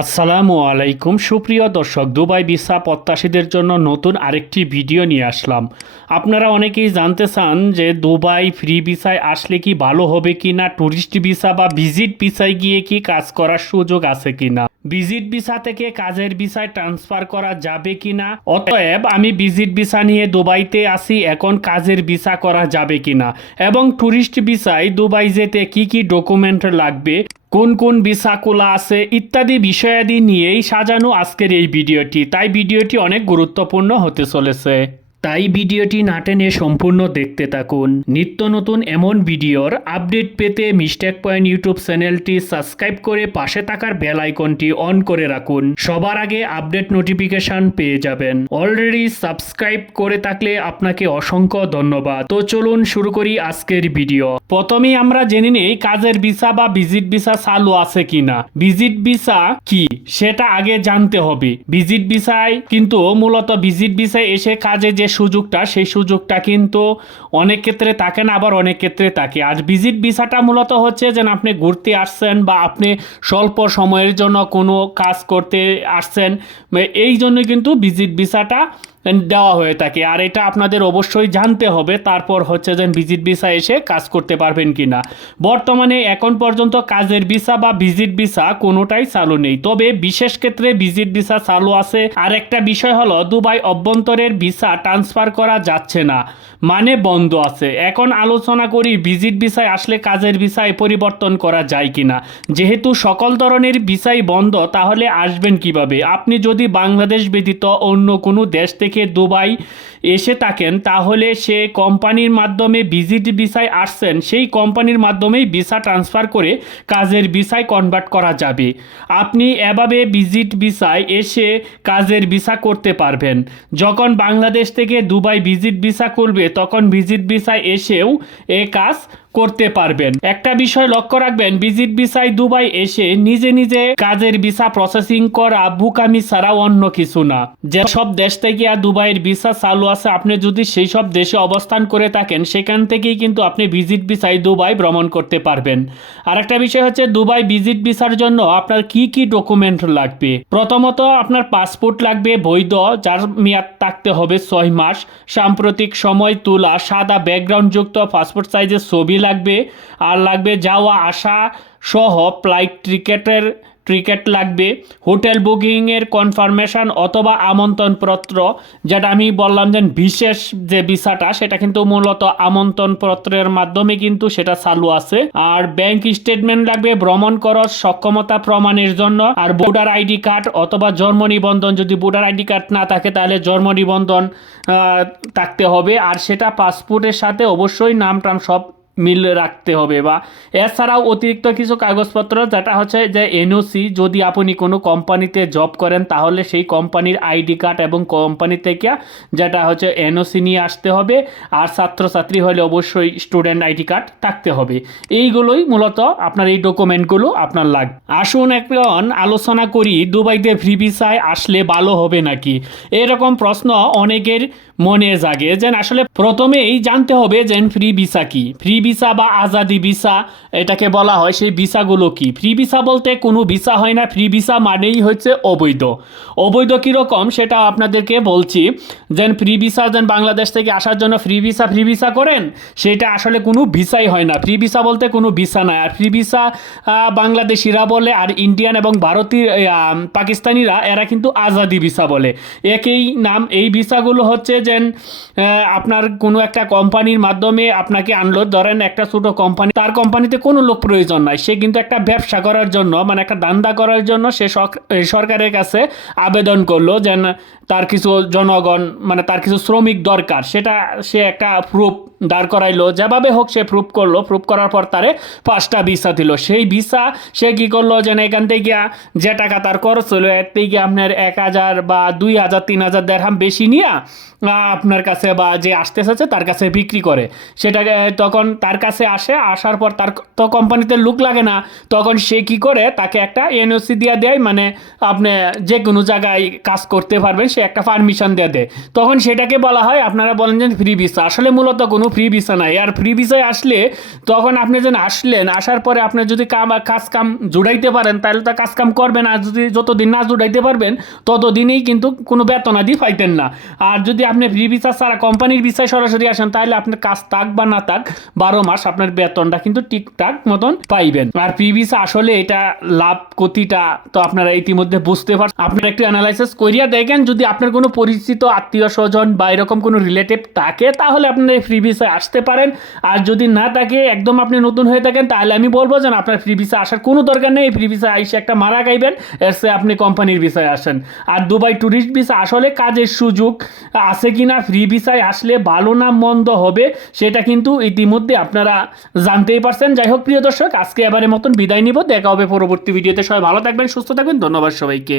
আসসালামু আলাইকুম সুপ্রিয় দর্শক, দুবাই ভিসা প্রত্যাশীদের জন্য নতুন আরেকটি ভিডিও নিয়ে আসলাম। আপনারা অনেকেই জানতে চান যে দুবাই ফ্রি ভিসায় আসলে কি ভালো হবে কি না, ট্যুরিস্ট ভিসা বা ভিজিট ভিসায় গিয়ে কি কাজ করার সুযোগ আছে কি না, ভিজিট ভিসা থেকে কাজের ভিসায় ট্রান্সফার করা যাবে কি না। অতএব আমি ভিজিট ভিসা নিয়ে দুবাইতে আসি, এখন কাজের ভিসা করা যাবে কি না, এবং ট্যুরিস্ট ভিসায় দুবাই যেতে কি কি ডকুমেন্ট লাগবে, কোন কোন ভিসাগুলো আছে ইত্যাদি বিষয়াদি নিয়েই সাজানো আজকের এই ভিডিওটি। তাই ভিডিওটি অনেক গুরুত্বপূর্ণ হতে চলেছে, তাই ভিডিওটি না টেনে সম্পূর্ণ দেখতে থাকুন। নিত্য নতুন এমন ভিডিওর আপডেট পেতে মিস্টেক পয়েন্ট ইউটিউব চ্যানেলটি সাবস্ক্রাইব করে পাশে থাকার বেল আইকনটি অন করে রাখুন, সবার আগে আপডেট নোটিফিকেশন পেয়ে যাবেন। অলরেডি সাবস্ক্রাইব করে থাকলে আপনাকে অসংখ্য ধন্যবাদ। তো চলুন শুরু করি আজকের ভিডিও। প্রথমেই আমরা জেনে নেই কাজের ভিসা বা ভিজিট ভিসা চালু আছে কিনা। ভিজিট ভিসা কি সেটা আগে জানতে হবে। ভিজিট ভিসায় কিন্তু মূলত ভিজিট ভিসায় এসে কাজে যে সুযোগটা, সেই সুযোগটা কিন্তু অনেক ক্ষেত্রে থাকে না, আবার অনেক ক্ষেত্রে থাকে। আর ভিজিট ভিসাটা মূলত হচ্ছে যে আপনি ঘুরতে আসছেন বা আপনি স্বল্প সময়ের জন্য কোনো কাজ করতে আসছেন, এই জন্য কিন্তু ভিজিট ভিসাটা দেওয়া হয়ে থাকে। আর এটা আপনাদের অবশ্যই জানতে হবে, তারপর হচ্ছে যে ভিজিট ভিসা এসে কাজ করতে পারবেন কিনা। বর্তমানে এখন পর্যন্ত কাজের ভিসা বা ভিজিট ভিসা কোনোটাই চালু নেই, তবে বিশেষ ক্ষেত্রে ভিজিট ভিসা চালু আছে। আর একটা বিষয় হলো দুবাই অভ্যন্তরের ভিসা ট্রান্সফার করা যাচ্ছে না, মানে বন্ধ আছে। এখন আলোচনা করি ভিজিট ভিসায় আসলে কাজের ভিসায় পরিবর্তন করা যায় কিনা। যেহেতু সকল ধরনের ভিসাই বন্ধ, তাহলে আসবেন কিভাবে? আপনি যদি বাংলাদেশ ব্যতীত অন্য কোনো দেশ থেকে দুবাই এসে থাকেন, তাহলে সে কোম্পানির মাধ্যমে ভিজিট ভিসায় আসছেন, সেই কোম্পানির মাধ্যমেই ভিসা ট্রান্সফার করে কাজের ভিসায় কনভার্ট করা যাবে। আপনি এভাবে ভিজিট ভিসায় এসে কাজের ভিসা করতে পারবেন। যখন বাংলাদেশ থেকে দুবাই ভিজিট ভিসা করবে, তখন ভিজিট ভিসায় এসেও এ কাজ করতে পারবেন। একটা বিষয় লক্ষ্য রাখবেন, ভিজিট ভিসায় দুবাই এসে নিজে নিজে কাজের ভিসা প্রসেসিং করা বুকামি ছাড়া অন্য কিছু না। যে সব দেশ থেকে আর দুবাইয়ের ভিসা চালু আছে, আপনি যদি সেই সব দেশে অবস্থান করে থাকেন, সেখান থেকেই কিন্তু আপনি ভিজিট ভিসায় দুবাই ভ্রমণ করতে পারবেন। আর একটা বিষয় হচ্ছে দুবাই ভিজিট ভিসার জন্য আপনার কি কি ডকুমেন্ট লাগবে। প্রথমত আপনার পাসপোর্ট লাগবে বৈধ, যার মেয়াদ থাকতে হবে 6 মাস। সাম্প্রতিক সময় তোলা সাদা ব্যাকগ্রাউন্ড যুক্ত পাসপোর্ট সাইজের ছবি লাগবে। আর লাগবে যাওয়া আসা সহ ফ্লাইট টিকেট লাগবে। হোটেল বুকিংয়ের কনফার্মেশন অথবা আমন্ত্রণপত্র, যেটা আমি বললাম যে বিশেষ যে ভিসাটা, সেটা কিন্তু মূলত আমন্ত্রণপত্রের মাধ্যমে কিন্তু সেটা চালু আছে। আর ব্যাংক স্টেটমেন্ট লাগবে ভ্রমণ করার সক্ষমতা প্রমাণের জন্য। আর ভোটার আইডি কার্ড অথবা জন্ম নিবন্ধন, যদি ভোটার আইডি কার্ড না থাকে তাহলে জন্ম নিবন্ধন থাকতে হবে। আর সেটা পাসপোর্টের সাথে অবশ্যই নাম টাম সব মিল রাখতে হবে। বা এছাড়াও অতিরিক্ত কিছু কাগজপত্র, যেটা হচ্ছে যে এনওসি, যদি আপনি কোনো কোম্পানিতে জব করেন তাহলে সেই কোম্পানির আইডি কার্ড এবং কোম্পানি থেকে যেটা হচ্ছে এনওসি নিয়ে আসতে হবে। আর ছাত্রছাত্রী হলে অবশ্যই স্টুডেন্ট আইডি কার্ড থাকতে হবে। এইগুলোই মূলত আপনার এই ডকুমেন্টগুলো আপনার লাগবে। আসুন এখন আলোচনা করি দুবাইতে ফ্রি ভিসায় আসলে ভালো হবে নাকি। এরকম প্রশ্ন অনেকের মনে জাগে, যে আসলে প্রথমেই জানতে হবে যে ফ্রি ভিসা কি। ফ্রি ভিসা বা আজাদি ভিসা এটাকে বলা হয়, সেই ভিসাগুলো কি। ফ্রি ভিসা বলতে কোনো ভিসা হয় না, ফ্রি ভিসা মানেই হচ্ছে অবৈধ। অবৈধ কীরকম সেটা আপনাদেরকে বলছি। যেন ফ্রি ভিসা, যেন বাংলাদেশ থেকে আসার জন্য ফ্রি ভিসা করেন, সেটা আসলে কোনো ভিসাই হয় না। ফ্রি ভিসা বলতে কোনো ভিসা নাই। আর ফ্রি ভিসা বাংলাদেশিরা বলে, আর ইন্ডিয়ান এবং ভারতীয় পাকিস্তানিরা এরা কিন্তু আজাদি ভিসা বলে। একই নাম। এই ভিসাগুলো হচ্ছে যেন আপনার কোনো একটা কোম্পানির মাধ্যমে আপনাকে আনলো, ধরেন একটা ছোট কোম্পানি, তার কোম্পানিতে কোনো লোক প্রয়োজন নাই, সে কিন্তু একটা ব্যবসা করার জন্য, মানে একটা ধান্দা করার জন্য সে সরকারের কাছে আবেদন করলো, যেন তার কিছু জনগণ, মানে তার কিছু শ্রমিক দরকার, সেটা সে একটা প্রুফ দাঁড় করাইলো, যেভাবে হোক সে প্রুফ করলো। প্রুফ করার পর তারে 5টা ভিসা দিল। সেই ভিসা সে কি করলো, যেন এখান থেকে যে টাকা তার খরচ হলো, এর থেকে আপনার 1000 বা 2000 3000 দেড়হাম বেশি নিয়ে আপনার কাছে বা যে আসতে চাচ্ছে তার কাছে বিক্রি করে। সেটাকে তখন তার কাছে আসার পর তার তো কোম্পানিতে লুক লাগে না, তখন সে কি করে তাকে একটা এনওসি দিয়ে দেয়, মানে আপনি যে কোনো জায়গায় কাজ করতে পারবেন, সে একটা পারমিশন দিয়ে দেয়। তখন সেটাকে বলা হয়, আপনারা বলেন যে ফ্রি ভিসা, আসলে মূলত কোনো ফ্রি ভিসা নাই। আর ফ্রি ভিসায় আসলে তখন আপনি যখন আসার পরে আপনি যদি কাজ কাম জুড়াইতে পারেন তাহলে তো কাজ কাম করবেন, আর যদি যতদিন না জুড়াইতে পারবেন ততদিনই কিন্তু কোনো বেতনাদি পাইতেন না। আর যদি আপনি ফ্রি ভিসা ছাড়া কোম্পানির ভিসায় সরাসরি আসেন তাহলে আপনার কাজ থাক বা না থাক 12 মাস আপনার বেতনটা কিন্তু ঠিকঠাক মতন পাইবেন। আর ফ্রি ভিসা আসলে এটা লাভ ক্ষতিটা তো আপনারা ইতিমধ্যে বুঝতে পারছেন। আপনারা একটু অ্যানালাইসিস করিয়া দেখেন, যদি আপনার কোনো পরিচিত আত্মীয় স্বজন বা এরকম কোনো রিলেটিভ থাকে তাহলে আপনারা ফ্রি ভিসায় আসতে পারেন। আর যদি না থাকে, একদম আপনি নতুন হয়ে থাকেন, তাহলে আমি বলবো যে আপনার ফ্রি ভিসা আসার কোনো দরকার নেই। ফ্রি ভিসা আইসে একটা মারা খাইবেন, এর চেয়ে আপনি কোম্পানির ভিসায় আসেন। আর দুবাই ট্যুরিস্ট ভিসা আসলে কাজের সুযোগ আছে কিনা, ফ্রি ভিসায় আসলে ভালো না মন্দ হবে সেটা কিন্তু ইতিমধ্যে আপনারা জানতেই পারছেন। যাই হোক প্রিয় দর্শক, আজকে এবারের মতন বিদায় নিব, দেখা হবে পরবর্তী ভিডিওতে। সবাই ভালো থাকবেন, সুস্থ থাকবেন, ধন্যবাদ সবাইকে।